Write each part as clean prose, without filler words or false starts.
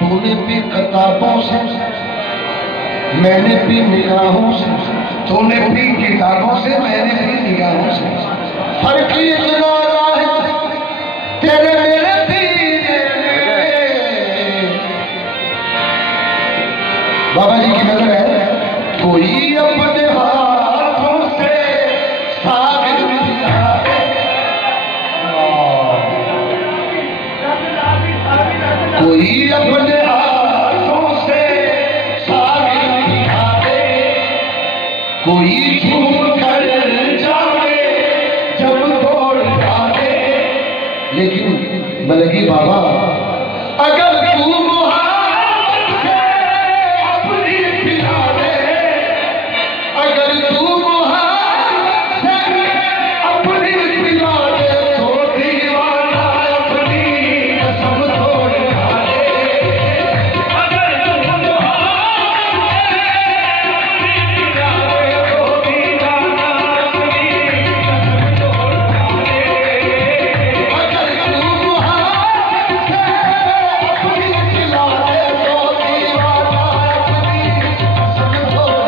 तूने भी किताबों से, मैंने भी निगाहों से। तूने भी किताबों से, मैंने भी निगाहों से। फर्क इतना है तेरे मेरे पीने में। बाबा जी की नजर है, कोई अपने हाथों से साबित दिया, कोई अपने हाथों से साबित दिखा दे, कोई झूम कर जावे जब तोड़ जावे। लेकिन बल्कि बाबा अगर तू मोहब्बत से अपनी पिला दे, अगर तू मोहब्बत से अपनी पिला दे, तो दीवाना अपनी कसम तोड़ जाए। अगर तू मोहब्बत से अपनी पिला दे, तो दीवाना अपनी कसम तोड़ जाए। अगर तू मोहब्बत से अपनी पिला दे, तो दीवाना अपनी कसम तोड़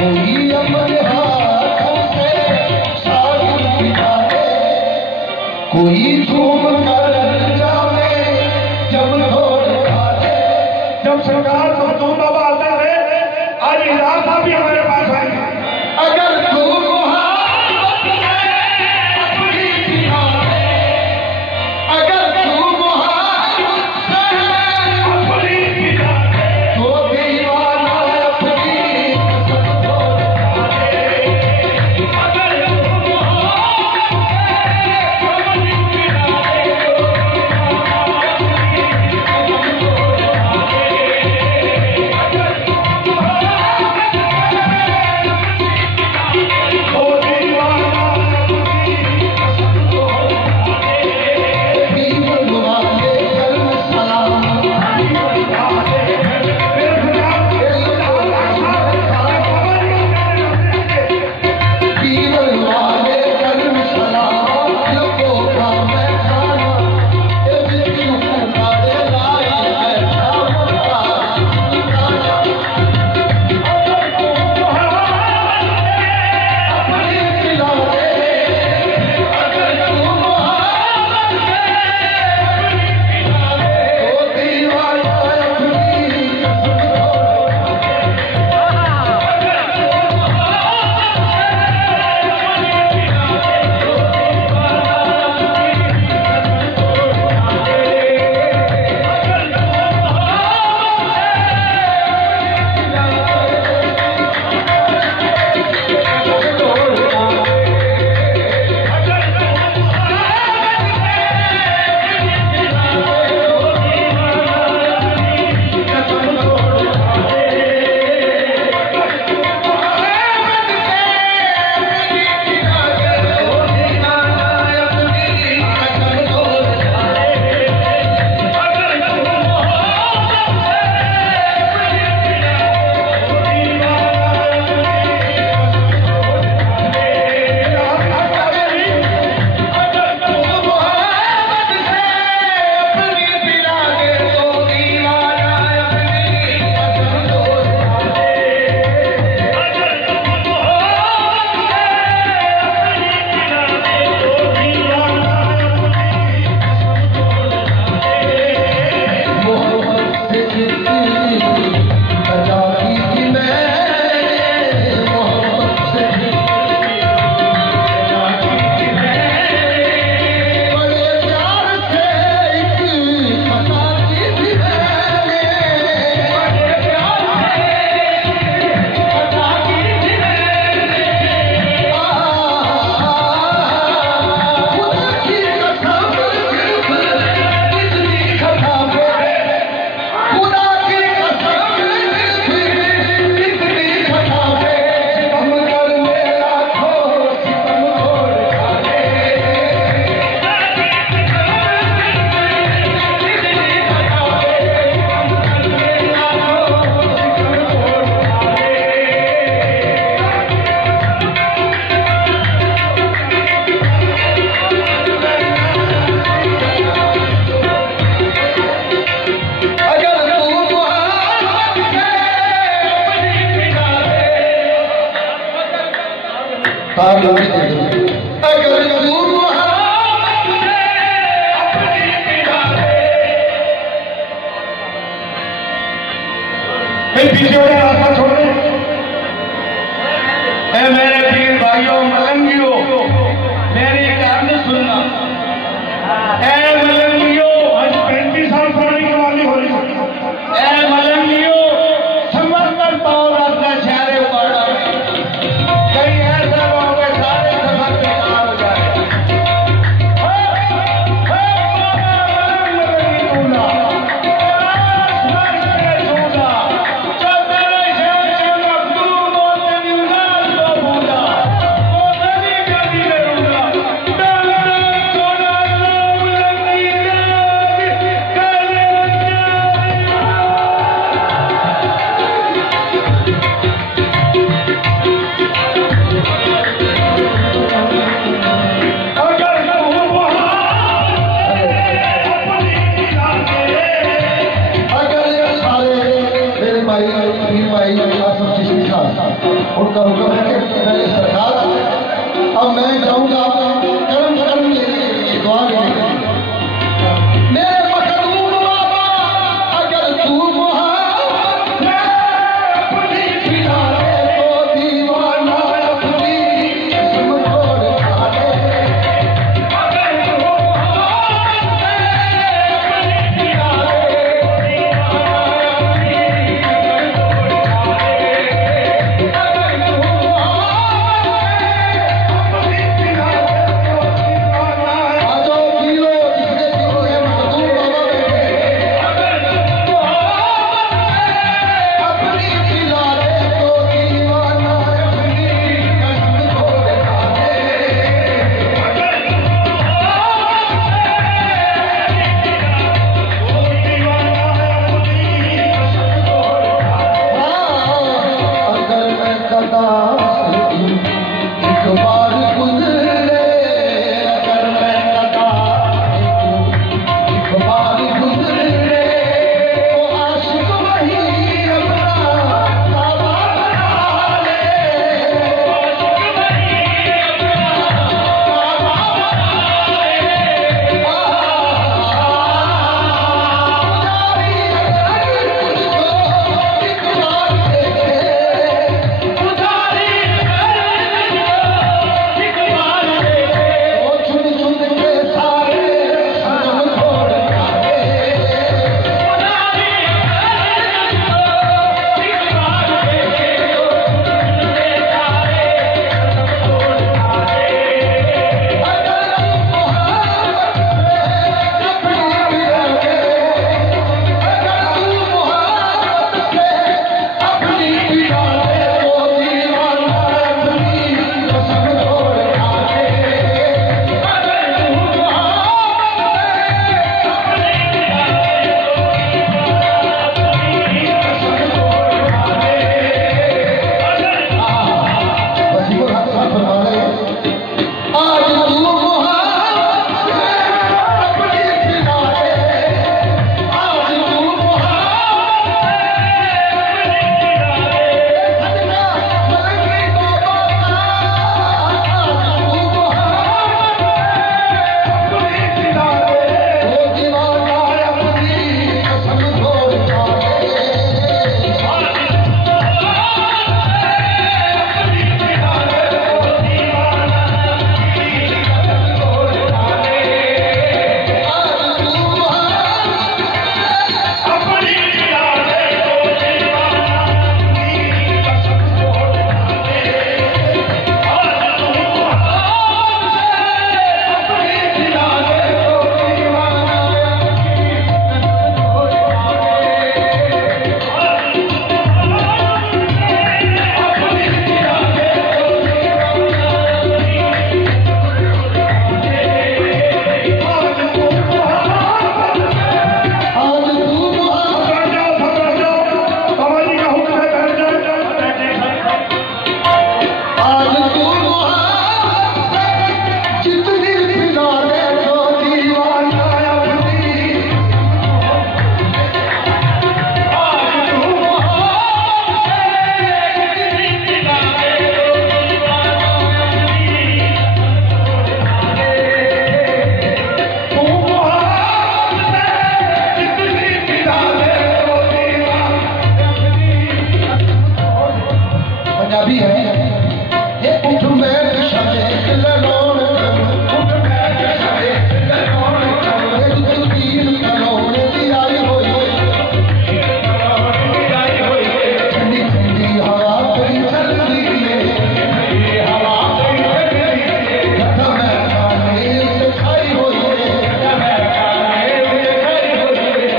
कोई अपने हाथों से साबित दिखा दे, कोई झूम कर जावे जब तोड़ जाए। जब सरकार मखदूम बाबा आते थे, आज इलाज साहब भी हमारे पास आए। अगर तू मोहब्बत से अपनी पिला दे, अगर तू मोहब्बत से अपनी पिला दे, तो दीवाना अपनी कसम तोड़ जाए। अगर तू मोहब्बत से अपनी पिला दे, तो कार लगे अगर तू पीछे वाला रास्ता छोड़ दे। मेरे पीर भाइयों मलंगियों, मेरी ध्यान से सुनना। मलंगियों, आज 35 साल पुरानी कवाली हो रही। मलंगियों, समझ कर पाओ रास्ता चेहरे पड़ा, कहीं ऐसा लोग सारे सफर बेकार हो जाए। उनका हुक्म है कि पहले सरकार, अब मैं जाऊंगा कर्म कर्म लेने दुआ लेने। मेरे मखदूम बाबा अगर तू अपनी पिता तो दीवाना अपनी किस्म छोड़ खाने। भी है ये उठ बैठ शबेक लड़ोड़ उठ बैठ शबेक लड़ोड़ ये तू तीन करोड़ दी आई होई ठंडी ठंडी हवा तेरी चलती है हवा तेरी चलती है कथा मैं खाने से खाई होई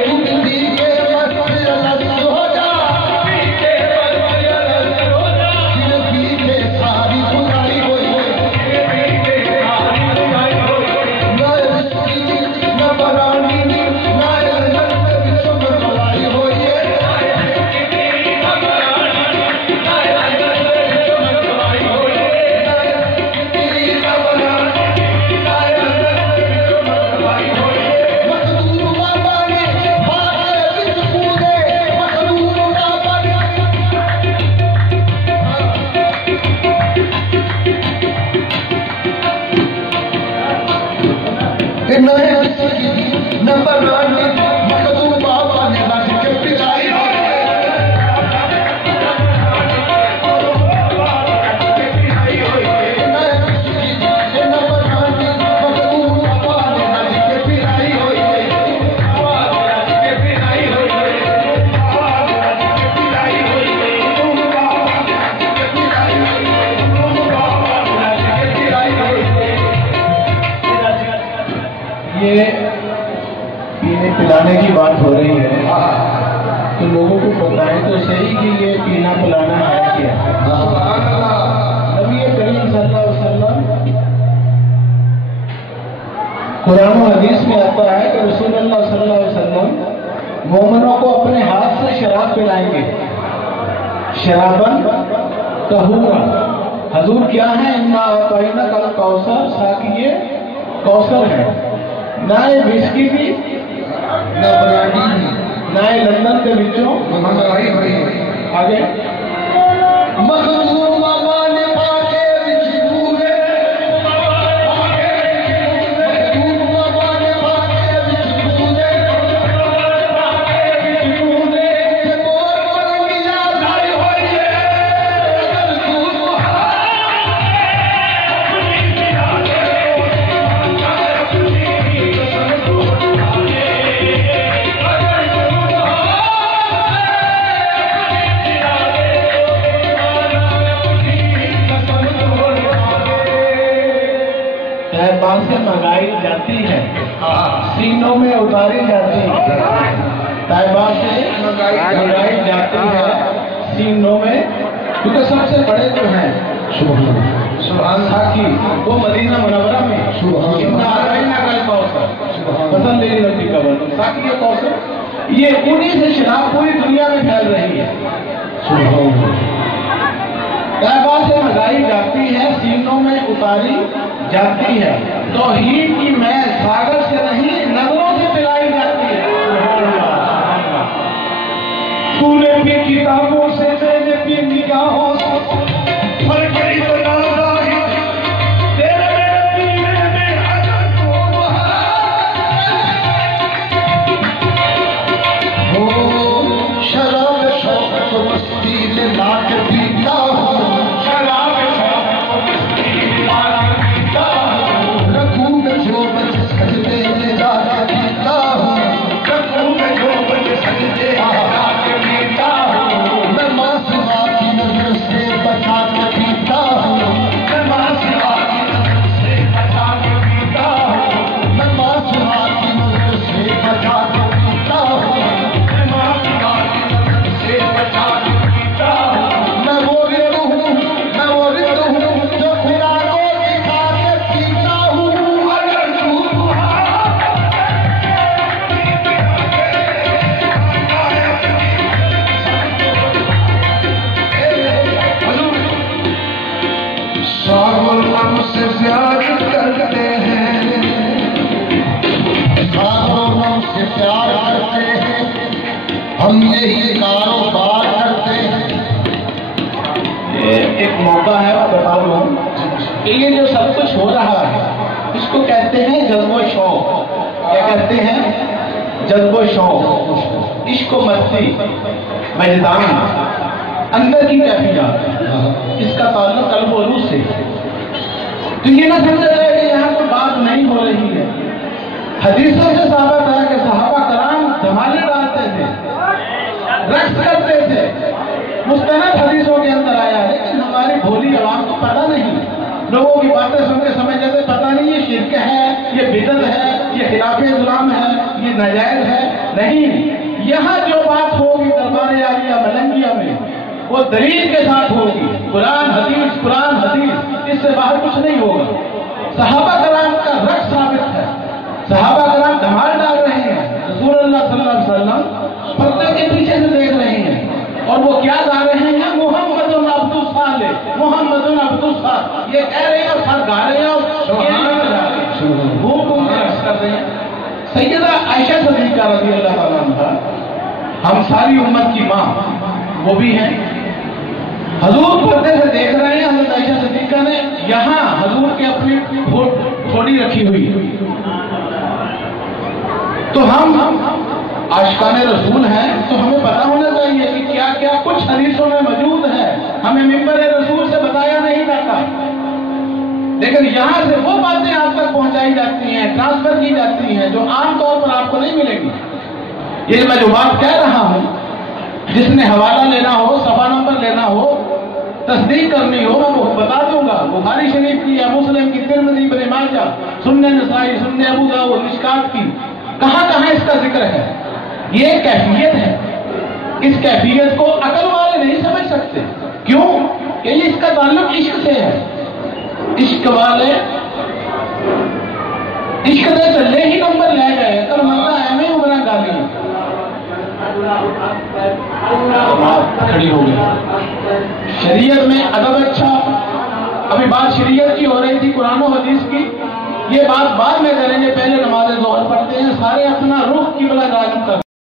तू दी के मस्त अलग हो जा ये पीने पिलाने की बात हो रही है तो लोगों को बताएं तो सही कि ये पीना पिलाना है क्या। नबी करीम सल्लल्लाहु अलैहि वसल्लम कुरान और हदीस में आता है कि रसूलुल्लाह सल्लल्लाहु अलैहि वसल्लम मोमिनों को अपने हाथ से शराब पिलाएंगे। शराबन कहूँगा हजूर क्या है इन्ना आतैना कल कौसर साकी ये कौसर है ना ये विस्की भी ना ब्रांडी भी ना ये लंदन के बिचों आगे मखदूम बाबा ने पाके विच पूरे मखदूम बाबा ने पाके विच पूरे ते मोर मन मिला धाई होई है अगर तू तहबान से मंगाई जाती है सीनों में उतारी जाती है। तहबान से मंगाई जाती है सीनों में क्योंकि सबसे बड़े जो हैं सुभान साकी वो मदीना मुनव्वरा में पसंद मेरी नबी का वर्णन साकी ये कौशल ये उन्हीं से शराब पूरी दुनिया में फैल रही है। तहबान से मंगाई जाती है सीनों में उतारी जाती है तौहीद की मैल सागर से नहीं नजरों से पिलाई जाती है। तूने भी किताबों से मैंने भी निगाहों से फर्क इतना जाहिर तेरे मेरे पीने में अगर तू हो शराब शौक तो मस्ती में लाट पीता हूँ शराब जो बच सकते में जाके पीता हूँ जो बच सकते जाके पीता हूँ मैं माँ सिवा की नजर से बचा के पीता हूँ मैं माँ सिवा की नजर से बचा के पीता हूँ मैं माँ सिवा की नजर से बचा के पीता हूँ मैं माँ सिवा की नजर से बचा के पीता हूँ मैं वो रित हूँ जो खुदा को दिखा के पीता हूँ से प्यार करते हैं से प्यार करते हैं हम यही कारोबार करते हैं। एक मौका है बता दूं कि ये जो सब कुछ हो रहा है इसको कहते हैं जज्बो शौक। क्या कहते हैं? जज्बो शौक, इश्क मस्ती, मैदान, अंदर की कैफियत। इसका ताल्लुक कल्ब और रूह से। तो ये ना समझा जाए कि यहाँ कोई बात नहीं हो रही है। हदीसों से साबित है कि सहाबा कराम धमाले डालते थे, रक्स करते थे, मुस्तनद हदीसों के अंदर आया है। लेकिन हमारी भोली आवाम को पता नहीं, लोगों की बातें सुन के समझ जाते पता नहीं ये शिरक है, ये बिदअत है, ये खिलाफ इस्लाम है, ये नाजायज है। नहीं, यहाँ जो बात होगी दरबार आलिया मलंगिया में वो दलील के साथ होगी, कुरान हदीस, इससे बाहर कुछ नहीं होगा। सहाबा कराम का रक्स साबित है, सहाबा कराम धमाल डाल रहे हैं, रसूल अल्लाह सल्लल्लाहु अलैहि वसल्लम पर्दे के पीछे से देख रहे हैं और वो क्या गा रहे हैं, मोहम्मदुन अब्दुस सालेह, मोहम्मदुन अब्दुस सालेह, ये कह रहे हैं और सर गा रहे हैं और घूम के रक्स कर रहे हैं। सैयदा आयशा सिद्दीक़ा रज़ी अल्लाह ताला अन्हा, हम सारी उम्मत की माँ, वो भी हैं। हजूर पर्दे से देख रहे हैं, हज़रत आयशा सिद्दीक़ा ने यहाँ हजूर के अपनी थोड़ी रखी हुई। तो हम आशिकाने रसूल हैं, तो हमें पता होना चाहिए कि क्या क्या कुछ हदीसों में मौजूद है, हमें मिंबर रसूल से बताया नहीं जाता। लेकिन यहां से वो बातें आप तक पहुंचाई जाती हैं, ट्रांसफर की जाती हैं, जो आमतौर पर आपको नहीं मिलेगी। ये मैं जो बात कह रहा हूं, जिसने हवाला लेना हो, सफा नंबर लेना हो, तस्दीक करनी हो, मैं वो बता दूंगा। बुखारी शरीफ की या मुस्लिम की, तिरमिज़ी, इब्न माजा, सुन्नन नसाई, सुन्नन अबू दाऊद, मिशकात की, कहां कहां इसका जिक्र है। ये कैफियत है, इस कैफियत को अकल वाले नहीं समझ सकते। क्यों? कि इसका ताल्लुक इश्क से है। इश्क वाले इश्क दे चले ही नंबर ले गए, कल मरना एवं ही उमरा गाली खड़ी हो गई। शरीयत में अदब अच्छा, अभी बात शरीयत की हो रही थी, कुरान और हदीस की। ये बात बाद में करेंगे, पहले नमाज़ ज़ोहर पढ़ते हैं, सारे अपना रुख किबला जानिब कर